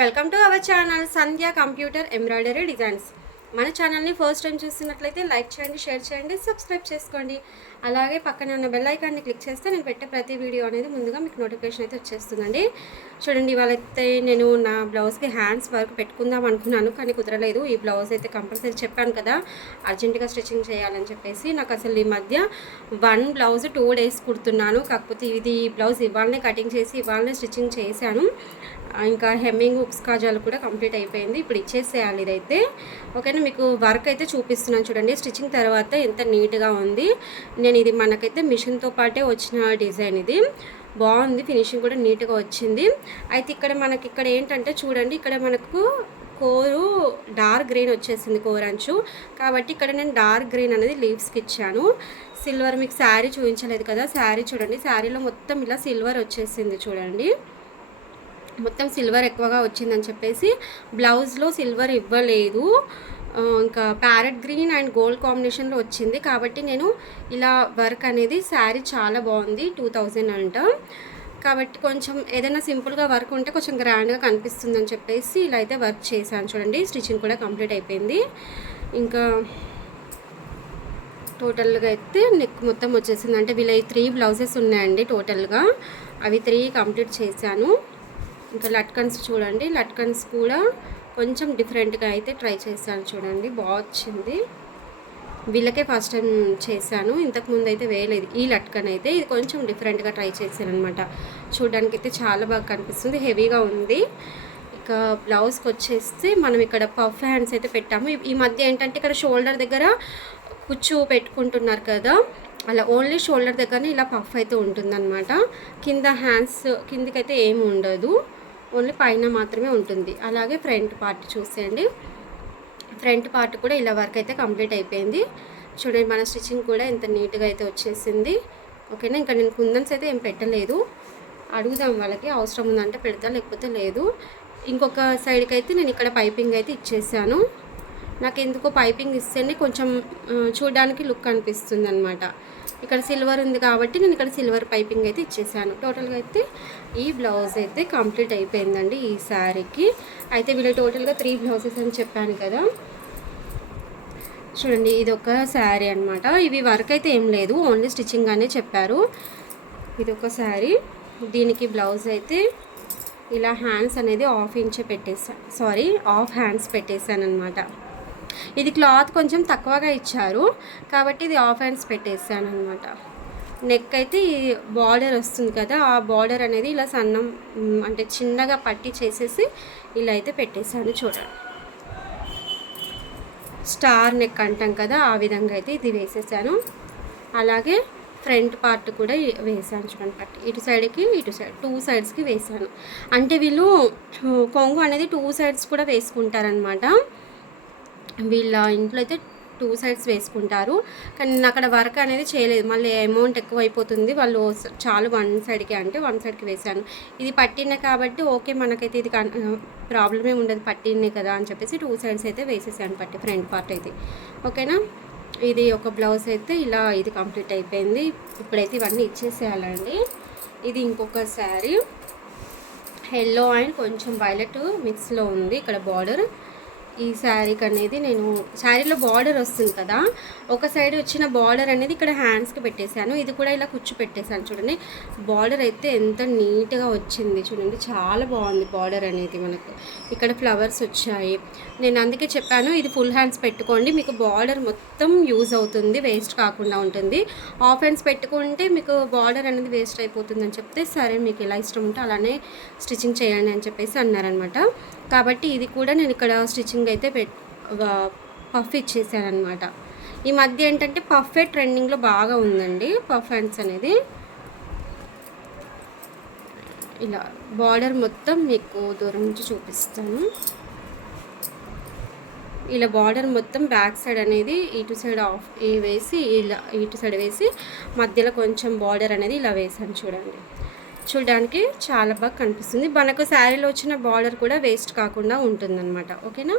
Welcome to our channel Sandhya computer embroidery designs. మన ఛానల్ని first time చూస్తున్నట్లయితే like చేయండి, షేర్ చేయండి, సబ్స్క్రైబ్ చేసుకోండి. అలాగే పక్కన ఉన్న బెల్ ఐకాన్ని క్లిక్ చేస్తే నేను పెట్టే ప్రతి వీడియో అనేది ముందుగా మీకు నోటిఫికేషన్ అయితే వచ్చేస్తుందండి. చూడండి, ఇవాళైతే నేను నా బ్లౌజ్కి హ్యాండ్స్ వర్క్ పెట్టుకుందాం అనుకున్నాను, కానీ కుదరలేదు. ఈ బ్లౌజ్ అయితే కంపల్సరీ చెప్పాను కదా అర్జెంటుగా స్టిచ్చింగ్ చేయాలని చెప్పేసి. నాకు అసలు ఈ మధ్య 1 బ్లౌజ్ 2 డేస్ కుడుతున్నాను. కాకపోతే ఇది బ్లౌజ్ ఇవాళనే కటింగ్ చేసి ఇవాళనే స్టిచ్చింగ్ చేశాను. ఇంకా హెమ్మింగ్ హుక్స్ కాజాలు కూడా కంప్లీట్ అయిపోయింది. ఇప్పుడు ఇచ్చేసేయాలి ఇదైతే. ఓకేనా, మీకు వర్క్ అయితే చూపిస్తున్నాను చూడండి. స్టిచ్చింగ్ తర్వాత ఎంత నీట్గా ఉంది. నేను ఇది మనకైతే మిషన్తో పాటే వచ్చిన డిజైన్, ఇది బాగుంది, ఫినిషింగ్ కూడా నీట్గా వచ్చింది. అయితే ఇక్కడ ఏంటంటే చూడండి, ఇక్కడ మనకు కోరు డార్క్ గ్రీన్ వచ్చేసింది, కోరంచు. కాబట్టి ఇక్కడ నేను డార్క్ గ్రీన్ అనేది లీవ్స్కి ఇచ్చాను. సిల్వర్ మీకు శారీ చూపించలేదు కదా, శారీ చూడండి, శారీలో మొత్తం ఇలా సిల్వర్ వచ్చేసింది చూడండి. మొత్తం సిల్వర్ ఎక్కువగా వచ్చిందని చెప్పేసి బ్లౌజ్లో సిల్వర్ ఇవ్వలేదు. ఇంకా ప్యారెట్ గ్రీన్ అండ్ గోల్డ్ కాంబినేషన్లో వచ్చింది. కాబట్టి నేను ఇలా వర్క్ అనేది, శారీ చాలా బాగుంది, 2000 అంట. కాబట్టి కొంచెం ఏదైనా సింపుల్గా వర్క్ ఉంటే కొంచెం గ్రాండ్గా కనిపిస్తుందని చెప్పేసి ఇలా అయితే వర్క్ చేశాను చూడండి. స్టిచ్చింగ్ కూడా కంప్లీట్ అయిపోయింది. ఇంకా టోటల్గా అయితే నెక్ మొత్తం వచ్చేసింది. అంటే వీళ్ళ 3 బ్లౌజెస్ ఉన్నాయండి టోటల్గా, అవి 3 కంప్లీట్ చేశాను. ఇంకా లట్కన్స్ చూడండి, లట్కన్స్ కూడా కొంచెం డిఫరెంట్గా అయితే ట్రై చేశాను చూడండి, బాగా వచ్చింది. వీళ్ళకే ఫస్ట్ టైం చేశాను, ఇంతకుముందు అయితే వేయలేదు. ఈ లట్కన్ అయితే ఇది కొంచెం డిఫరెంట్గా ట్రై చేశాను అనమాట. చూడడానికి అయితే చాలా బాగా కనిపిస్తుంది, హెవీగా ఉంది. ఇక బ్లౌజ్కి వచ్చేస్తే మనం ఇక్కడ పఫ్ హ్యాండ్స్ అయితే పెట్టాము. ఈ మధ్య ఏంటంటే ఇక్కడ షోల్డర్ దగ్గర కుచ్చు పెట్టుకుంటున్నారు కదా, అలా ఓన్లీ షోల్డర్ దగ్గరనే ఇలా పఫ్ అయితే ఉంటుందన్నమాట. కింద హ్యాండ్స్ కిందికైతే ఏమి ఉండదు, ఓన్లీ పైన మాత్రమే ఉంటుంది. అలాగే ఫ్రంట్ పార్ట్ చూసేయండి, ఫ్రంట్ పార్ట్ కూడా ఇలా వర్క్ అయితే కంప్లీట్ అయిపోయింది. చూడండి, మన స్టిచ్చింగ్ కూడా ఎంత నీట్గా అయితే వచ్చేసింది. ఓకేనా, ఇంకా నేను కుందన్స్ అయితే ఏం పెట్టలేదు. అడుగుదాం వాళ్ళకి, అవసరం ఉందంటే పెడతా, లేకపోతే లేదు. ఇంకొక సైడ్కి అయితే నేను ఇక్కడ పైపింగ్ అయితే ఇచ్చేసాను. నాకు ఎందుకో పైపింగ్ ఇస్తేనే కొంచెం చూడడానికి లుక్ అనిపిస్తుంది అనమాట. ఇక్కడ సిల్వర్ ఉంది కాబట్టి నేను ఇక్కడ సిల్వర్ పైపింగ్ అయితే ఇచ్చేసాను. టోటల్గా అయితే ఈ బ్లౌజ్ అయితే కంప్లీట్ అయిపోయిందండి ఈ శారీకి. అయితే వీళ్ళు టోటల్గా 3 బ్లౌజెస్ అని చెప్పాను కదా. చూడండి, ఇది ఒక శారీ అనమాట. ఇవి వర్క్ అయితే ఏం లేదు, ఓన్లీ స్టిచ్చింగ్ అనే చెప్పారు. ఇది ఒక శారీ, దీనికి బ్లౌజ్ అయితే ఇలా హ్యాండ్స్ అనేది హాఫ్ హ్యాండ్స్ పెట్టేశాను అనమాట. ఇది క్లాత్ కొంచెం తక్కువగా ఇచ్చారు కాబట్టి ఇది హాఫ్ హ్యాండ్స్ పెట్టేసాను అనమాట. నెక్ అయితే ఈ బార్డర్ వస్తుంది కదా, ఆ బార్డర్ అనేది ఇలా సన్నం అంటే చిన్నగా పట్టి చేసేసి ఇలా అయితే పెట్టేశాను చూడండి. స్టార్ నెక్ అంటాం కదా, ఆ విధంగా అయితే ఇది వేసేసాను. అలాగే ఫ్రంట్ పార్ట్ కూడా వేసాను చూడండి, పట్టి ఇటు సైడ్కి ఇటు సైడ్ 2 సైడ్స్కి వేసాను. అంటే వీళ్ళు కొంగు అనేది 2 సైడ్స్ కూడా వేసుకుంటారనమాట. వీళ్ళ ఇంట్లో అయితే 2 సైడ్స్ వేసుకుంటారు, కానీ నేను అక్కడ వర్క్ అనేది చేయలేదు, మళ్ళీ అమౌంట్ ఎక్కువ అయిపోతుంది. వాళ్ళు చాలు 1 సైడ్కి అంటే 1 సైడ్కి వేశాను. ఇది పట్టినే కాబట్టి ఓకే, మనకైతే ఇది ప్రాబ్లమే ఉండదు, పట్టినే కదా అని చెప్పేసి 2 సైడ్స్ అయితే వేసేసాను పట్టి, ఫ్రంట్ పార్ట్ అయితే. ఓకేనా, ఇది ఒక బ్లౌజ్ అయితే ఇలా ఇది కంప్లీట్ అయిపోయింది. ఇప్పుడైతే ఇవన్నీ ఇచ్చేసేయాలండి. ఇది ఇంకొక శారీ, ఎల్లో అండ్ కొంచెం వైలెట్ మిక్స్లో ఉంది ఇక్కడ బార్డర్. ఈ శారీకి అనేది నేను శారీలో బార్డర్ వస్తుంది కదా, ఒక సైడ్ వచ్చిన బార్డర్ అనేది ఇక్కడ హ్యాండ్స్కి పెట్టేశాను. ఇది కూడా ఇలా కుచ్చు పెట్టేశాను చూడండి. బార్డర్ అయితే ఎంత నీట్గా వచ్చింది చూడండి, చాలా బాగుంది బార్డర్ అనేది. మనకు ఇక్కడ ఫ్లవర్స్ వచ్చాయి. నేను అందుకే చెప్పాను ఇది ఫుల్ హ్యాండ్స్ పెట్టుకోండి, మీకు బార్డర్ మొత్తం యూజ్ అవుతుంది, వేస్ట్ కాకుండా ఉంటుంది. హాఫ్ హ్యాండ్స్ పెట్టుకుంటే మీకు బార్డర్ అనేది వేస్ట్ అయిపోతుంది అని చెప్తే, సరే మీకు ఎలా ఇష్టం ఉంటే అలానే స్టిచ్చింగ్ చేయండి అని చెప్పేసి అన్నారనమాట. కాబట్టి ఇది కూడా నేను ఇక్కడ స్టిచ్చింగ్ అయితే పఫ్ ఇచ్చేసాను అనమాట. ఈ మధ్య ఏంటంటే పఫే ట్రెండింగ్లో బాగా ఉందండి, పఫ్ హ్యాండ్స్ అనేది. ఇలా బార్డర్ మొత్తం మీకు దూరం నుంచి చూపిస్తాను. ఇలా బార్డర్ మొత్తం బ్యాక్ సైడ్ అనేది ఇటు సైడ్ వేసి ఇలా ఇటు సైడ్ వేసి మధ్యలో కొంచెం బార్డర్ అనేది ఇలా వేసాను చూడండి. చూడడానికి చాలా బాగా కనిపిస్తుంది. మనకు శారీలో వచ్చిన బార్డర్ కూడా వేస్ట్ కాకుండా ఉంటుందన్నమాట. ఓకేనా,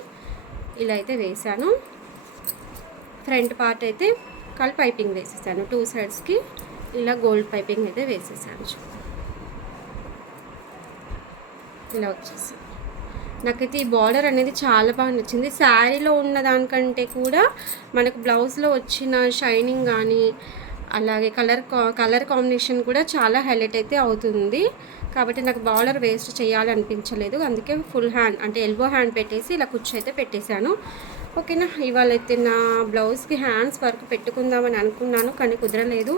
ఇలా అయితే వేసాను. ఫ్రంట్ పార్ట్ అయితే పైపింగ్ వేసేసాను, 2 సైడ్స్కి ఇలా గోల్డ్ పైపింగ్ అయితే వేసేసాను. ఇలా వచ్చేసి నాకైతే ఈ బార్డర్ అనేది చాలా బాగా నచ్చింది. శారీలో ఉన్న దానికంటే కూడా మనకు బ్లౌజ్లో వచ్చిన షైనింగ్ కానీ అలాగే కలర్ కాంబినేషన్ కూడా చాలా హైలైట్ అయితే అవుతుంది. కాబట్టి నాకు బార్డర్ వేస్ట్ చేయాలనిపించలేదు. అందుకే ఫుల్ హ్యాండ్ అంటే ఎల్బో హ్యాండ్ పెట్టేసి ఇలా కుచ్చు అయితే పెట్టేశాను. ఓకేనా. ఇవాళ అయితే నా బ్లౌజ్కి హ్యాండ్స్ వర్క్ పెట్టుకుందామని అనుకున్నాను, కానీ కుదరలేదు.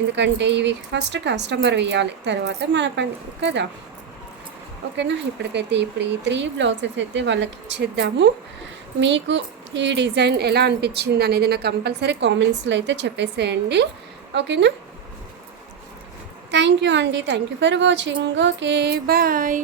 ఎందుకంటే ఇవి ఫస్ట్ కస్టమర్ వేయాలి, తర్వాత మన పని కదా. ఓకేనా. ఇప్పటికైతే ఇప్పుడు ఈ 3 బ్లౌజెస్ అయితే వాళ్ళకి ఇచ్చేద్దాము. మీకు ఈ డిజైన్ ఎలా అనిపించింది అనేది నాకు కంపల్సరీ కామెంట్స్లో అయితే చెప్పేసేయండి. ఓకేనా. థ్యాంక్ యూ అండి. Thank you for watching. Okay bye.